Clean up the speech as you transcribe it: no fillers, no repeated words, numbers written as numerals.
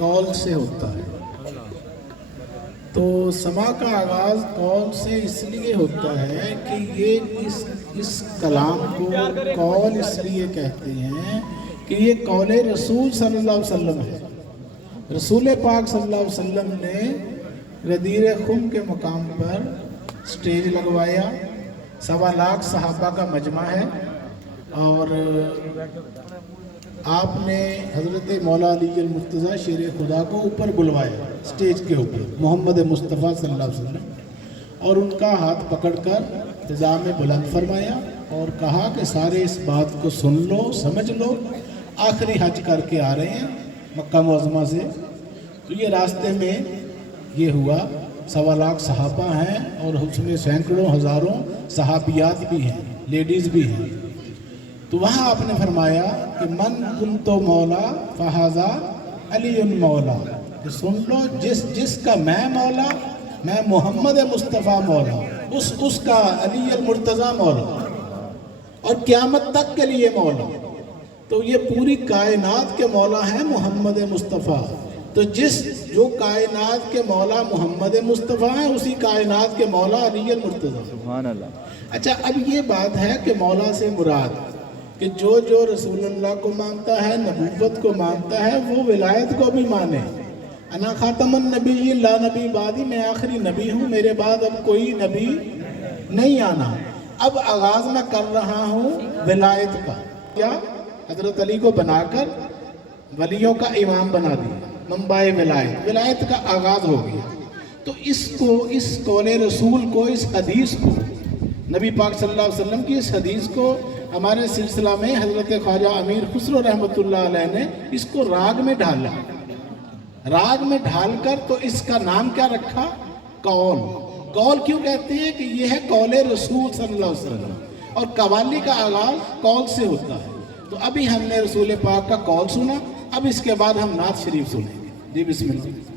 قول سے ہوتا ہے۔ تو سما کا آغاز قول سے اس لیے ہوتا ہے کہ یہ اس کلام کو قول اس لیے کہتے ہیں کہ یہ قول رسول صلی اللہ علیہ وسلم ہے۔ رسول پاک صلی اللہ علیہ وسلم نے غدیر خم کے مقام پر سٹیج لگوایا، 1.25 لاکھ صحابہ کا مجمع ہے، اور آپ نے حضرت مولا علی المرتضیٰ شیر خدا کو اوپر بلوایا، سٹیج کے اوپر محمد مصطفیٰ صلی اللہ علیہ وسلم، اور ان کا ہاتھ پکڑ کر انتظام بلند فرمایا اور کہا کہ سارے اس بات کو سن لو، سمجھ لو، آخری حج کر کے آ رہے ہیں مکہ معظمہ سے۔ تو یہ راستے میں یہ ہوا، 1.25 لاکھ صحابہ ہیں اور اس میں سینکڑوں ہزاروں صحابیات بھی ہیں، لیڈیز بھی ہیں۔ تو وہاں آپ نے فرمایا کہ من کنت مولا فہذا علی مولا، کہ سن لو جس کا میں مولا، میں محمد مصطفیٰ مولا، اس کا علی المرتضیٰ مولا، اور قیامت تک کے لیے مولا۔ تو یہ پوری کائنات کے مولا ہیں محمد مصطفیٰ۔ تو جو کائنات کے مولا محمد مصطفیٰ ہیں، اسی کائنات کے مولا علی المرتضیٰ۔ سبحان اللہ۔ اچھا، اب یہ بات ہے کہ مولا سے مراد کہ جو رسول اللہ کو مانتا ہے، نبوت کو مانتا ہے، وہ ولایت کو بھی مانے۔ انا خاتم النبی لا نبی بعدی، میں آخری نبی ہوں، میرے بعد اب کوئی نبی نہیں آنا۔ اب آغاز میں کر رہا ہوں ولایت کا، کیا حضرت علی کو بنا کر ولیوں کا امام بنا دیا، منبع ولایت کا آغاز ہو گیا۔ تو اس قول رسول کو، اس حدیث کو، نبی پاک صلی اللہ علیہ وسلم کی اس حدیث کو ہمارے سلسلہ میں حضرت خواجہ امیر خسرو رحمۃ اللہ علیہ نے اس کو راگ میں ڈھالا، راگ میں ڈھال کر تو اس کا نام کیا رکھا؟ قول۔ قول کیوں کہتے ہیں؟ کہ یہ ہے قول رسول صلی اللہ علیہ وسلم، اور قوالی کا آغاز قول سے ہوتا ہے۔ تو ابھی ہم نے رسول پاک کا قول سنا، اب اس کے بعد ہم نعت شریف سنیں گے۔ جی بسم اللہ۔